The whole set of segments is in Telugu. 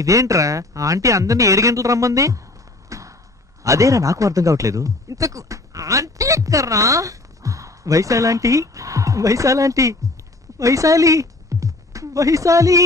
ఇదేంట్రా ఆంటీ అందరినీ 7 గంటలు రమ్మంది? అదేరా నాకు అర్థం కావట్లేదు. ఇంతకు ఆంటీ ఎక్కర్రా? వైశాలాంటీ, వైశాలాంటీ, వైశాలి, వైశాలి.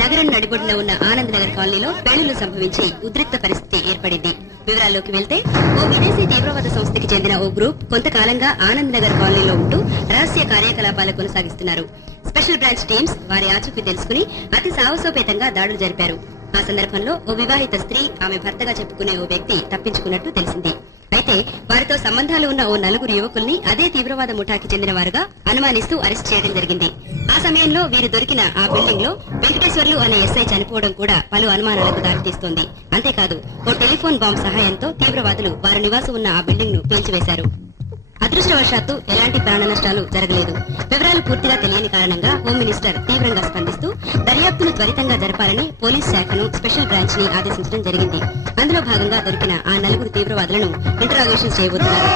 నగరం నడిబొడ్డున ఉన్న ఆనంద్ నగర్ కాలనీలో పేలుళ్లు సంభవించి ఉద్రిక్త పరిస్థితి ఏర్పడింది. వివరాల్లోకి వెళ్తే ఓ విదేశీ తీవ్రవాద సంస్థకి చెందిన ఓ గ్రూప్ కొంతకాలంగా ఆనంద్ నగర్ కాలనీలో ఉంటూ రహస్య కార్యకలాపాలు కొనసాగిస్తున్నారు. స్పెషల్ బ్రాంచ్ టీమ్స్ వారి ఆచూకీ తెలుసుకుని అతి సాహసోపేతంగా దాడులు జరిపారు. ఆ సందర్భంలో ఓ వివాహిత స్త్రీ ఆమె భర్తగా చెప్పుకునే ఓ వ్యక్తి తప్పించుకున్నట్టు తెలిసింది. అయితే వారితో సంబంధాలు ఉన్న ఓ 4 యువకుల్ని అదే తీవ్రవాద ముఠాకి చెందిన వారుగా అనుమానిస్తూ అరెస్ట్ చేయడం జరిగింది. ఆ సమయంలో వీరు దొరికిన ఆ బిల్డింగ్ లో వెంకటేశ్వర్లు అనే ఎస్ఐ చనిపోవడం కూడా పలు అనుమానాలకు దారితీస్తోంది. అంతేకాదు ఓ టెలిఫోన్ బాంబ్ సహాయంతో తీవ్రవాదులు వారు నివాసం ఉన్న ఆ బిల్డింగ్ ను పేల్చివేశారు. అదృష్టవశాత్తు ఎలాంటి ప్రాణ నష్టాలు జరగలేదు. వివరాలు పూర్తిగా తెలియని కారణంగా హోం మినిస్టర్ తీవ్రంగా స్పందిస్తూ దర్యాప్తును త్వరితంగా జరపాలని పోలీస్ శాఖను స్పెషల్ బ్రాంచ్ ని ఆదేశించడం జరిగింది. అందులో భాగంగా దొరికిన ఆ 4 తీవ్రవాదులను ఇంటరాగేషన్ చేయబోతున్నారు.